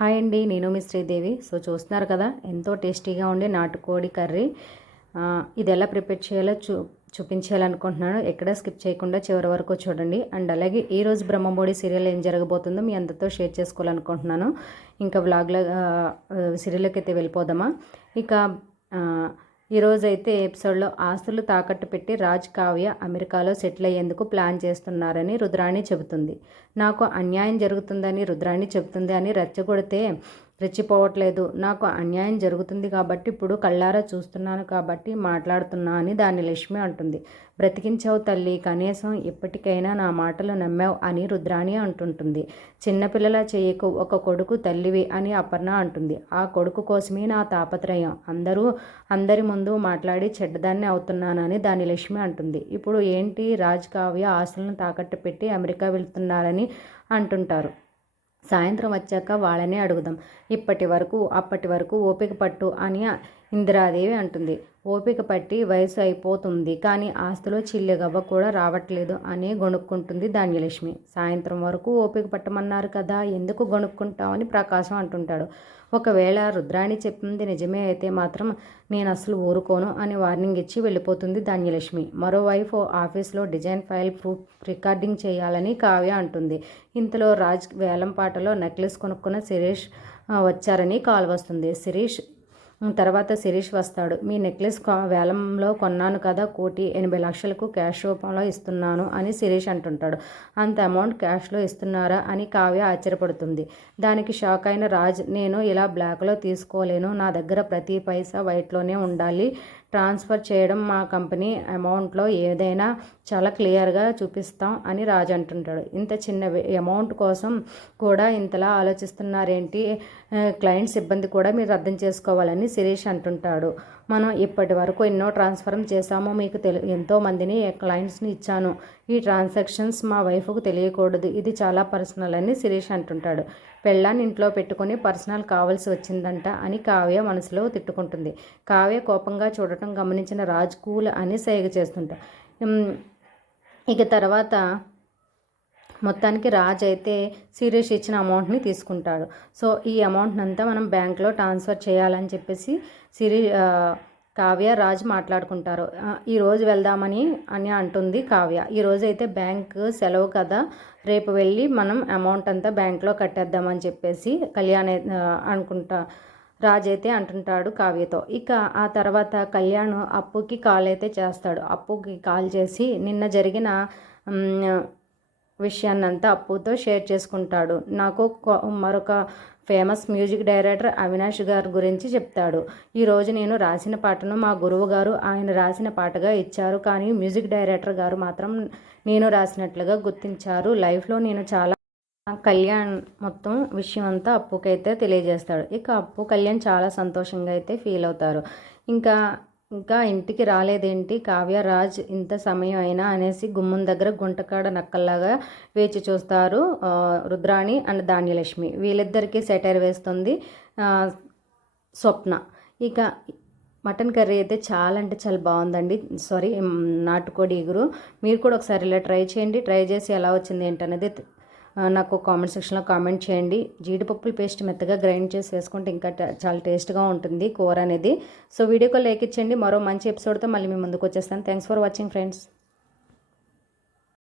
Hi అండి నేను మీ Sridevi. So చూస్తున్నారు కదా ఎంతో టేస్టీగా ఉండే నాటుకోడి కర్రీ. ఇది ఎలా ప్రిపేర్ చేయాలో చూ చూపించాలనుకుంటున్నాను ఎక్కడ స్కిప్ చేయకుండా చివరి వరకు చూడండి. అండ్ అలాగే ఈరోజు బ్రహ్మబోడి సీరియల్ ఏం జరగబోతుందో మీ అందరితో షేర్ చేసుకోవాలనుకుంటున్నాను. ఇంకా వ్లాగ్లో సీరియల్లోకి అయితే వెళ్ళిపోదామా? ఇక ఈరోజైతే ఎపిసోడ్లో ఆస్తులు తాకట్టు పెట్టి రాజ్ కావ్య అమెరికాలో సెటిల్ అయ్యేందుకు ప్లాన్ చేస్తున్నారని రుద్రాణి చెబుతుంది. నాకు అన్యాయం జరుగుతుందని రుద్రాణి చెబుతుంది అని రెచ్చగొడితే రెచ్చిపోవట్లేదు. నాకు అన్యాయం జరుగుతుంది కాబట్టి ఇప్పుడు కళ్ళారా చూస్తున్నాను కాబట్టి మాట్లాడుతున్నా అని దాని లక్ష్మి అంటుంది. బ్రతికించావు తల్లి కనీసం ఇప్పటికైనా నా మాటలు నమ్మావు అని రుద్రాణి అంటుంటుంది. చిన్నపిల్లల చేయకు ఒక కొడుకు తల్లివి అని అపర్ణ అంటుంది. ఆ కొడుకు కోసమే నా తాపత్రయం. అందరూ అందరి ముందు మాట్లాడి చెడ్డదాన్ని అవుతున్నానని దాని లక్ష్మి అంటుంది. ఇప్పుడు ఏంటి రాజ్ కావ్య ఆస్తులను తాకట్టు పెట్టి అమెరికా వెళ్తున్నారని అంటుంటారు. సాయంత్రం వచ్చాక వాళ్ళనే అడుగుదాం. ఇప్పటి వరకు అప్పటి వరకు ఓపిక పట్టు అని ఇందిరాదేవి అంటుంది. ఓపిక పట్టి వయసు అయిపోతుంది. కానీ ఆస్తిలో చిల్లెగవ్వ కూడా రావట్లేదు అని గొణుక్కుంటుంది ధాన్యలక్ష్మి. సాయంత్రం వరకు ఓపిక పట్టమన్నారు కదా ఎందుకు గొణుక్కుంటామని ప్రకాశం అంటుంటాడు. ఒకవేళ రుద్రాణి చెప్పింది నిజమే అయితే మాత్రం నేను అసలు ఊరుకోను అని వార్నింగ్ ఇచ్చి వెళ్ళిపోతుంది ధాన్యలక్ష్మి. మరోవైపు ఆఫీస్లో డిజైన్ ఫైల్ ప్రూఫ్ రికార్డింగ్ చేయాలని కావ్య అంటుంది. ఇంతలో రాజ్ వేలంపాటలో నెక్లెస్ కొనుక్కున్న శిరీష్ వచ్చారని కాల్ వస్తుంది. శిరీష్ తర్వాత శిరీష్ వస్తాడు. మీ నెక్లెస్ వేలంలో కొన్నాను కదా కోటి ఎనభై లక్షలకు క్యాష్ రూపంలో ఇస్తున్నాను అని శిరీష్ అంటుంటాడు. అంత అమౌంట్ క్యాష్లో ఇస్తున్నారా? అని కావ్య ఆశ్చర్యపడుతుంది. దానికి షాక్ అయిన రాజ్ నేను ఇలా బ్లాక్లో తీసుకోలేను. నా దగ్గర ప్రతి పైసా వైట్లోనే ఉండాలి. ట్రాన్స్ఫర్ చేయడం మా కంపెనీ అమౌంట్లో ఏదైనా చాలా క్లియర్గా చూపిస్తాం అని రాజు అంటుంటాడు. ఇంత చిన్న అమౌంట్ కోసం కూడా ఇంతలా ఆలోచిస్తున్నారేంటి? ఆ, క్లయింట్స్ ఇబ్బంది కూడా మీరు అర్థం చేసుకోవాలని శిరీష్ అంటుంటాడు. మనం ఇప్పటి వరకు ఎన్నో ట్రాన్స్ఫర్మ్ చేశామో మీకు తెలు ఎంతో మందిని క్లయింట్స్ని ఇచ్చాను. ఈ ట్రాన్సాక్షన్స్ మా వైఫ్కు తెలియకూడదు. ఇది చాలా పర్సనల్ అని శిరీష్ అంటుంటాడు. పెళ్ళాన్ని ఇంట్లో పెట్టుకొని పర్సనల్ కావాల్సి వచ్చిందంట అని కావ్య మనసులో తిట్టుకుంటుంది. కావ్య కోపంగా చూడటం గమనించిన రాజ్ కూల్ అని సైగ చేస్తుంటా. ఇక తర్వాత మొత్తానికి రాజ్ అయితే సీరియస్ ఇచ్చిన అమౌంట్ని తీసుకుంటాడు. సో ఈ అమౌంట్ని అంతా మనం బ్యాంక్లో ట్రాన్స్ఫర్ చేయాలని చెప్పేసి సిరి కావ్య రాజ్ మాట్లాడుకుంటారు. ఈరోజు వెళ్దామని అని అంటుంది కావ్య. ఈ రోజు అయితే బ్యాంక్ సెలవు కదా. రేపు వెళ్ళి మనం అమౌంట్ అంతా బ్యాంక్లో కట్టేద్దామని చెప్పేసి కళ్యాణ్ అయితే, అనుకుంటా రాజ్ అయితే అంటుంటాడు కావ్యతో. ఇక ఆ తర్వాత కళ్యాణ్ అప్పుకి కాల్ అయితే చేస్తాడు. అప్పుకి కాల్ చేసి నిన్న జరిగిన విషయాన్నంతా అప్పుతో షేర్ చేసుకుంటాడు. నాకు మరొక ఫేమస్ మ్యూజిక్ డైరెక్టర్ అవినాష్ గారి గురించి చెప్తాడు. ఈరోజు నేను రాసిన పాటను మా గురువు గారు ఆయన రాసిన పాటగా ఇచ్చారు. కానీ మ్యూజిక్ డైరెక్టర్ గారు మాత్రం నేను రాసినట్లుగా గుర్తించారు. లైఫ్లో నేను చాలా కళ్యాణ్ మొత్తం విషయం అంతా అప్పుకైతే తెలియజేస్తాడు. ఇక అప్పు కళ్యాణ్ చాలా సంతోషంగా అయితే ఫీల్ అవుతారు. ఇంకా ఇంకా ఇంటికి రాలేదేంటి? కావ్య రాజ్ ఇంత సమయం అయినా అనేసి గుమ్మం దగ్గర గుంటకాడ నక్కల్లాగా వేచి చూస్తారు రుద్రాణి అండ్ ధాన్యలక్ష్మి. వీళ్ళిద్దరికీ సెటైర్ వేస్తుంది స్వప్న. ఇక మటన్ కర్రీ అయితే చాలా అంటే చాలా బాగుందండి. సారీ నాటుకోడి ఎగురు. మీరు కూడా ఒకసారి ఇలా ట్రై చేయండి. ట్రై చేసి ఎలా వచ్చింది ఏంటనేది నాకు కామెంట్ సెక్షన్లో కామెంట్ చేయండి. జీడిపప్పుల పేస్ట్ మెత్తగా గ్రైండ్ చేసి వేసుకుంటే ఇంకా చాలా టేస్ట్గా ఉంటుంది కూర అనేది. సో వీడియోకి లైక్ ఇచ్చండి మరో మంచి ఎపిసోడ్తో మళ్ళీ మీ ముందుకు వచ్చేస్తాను. Thanks for watching friends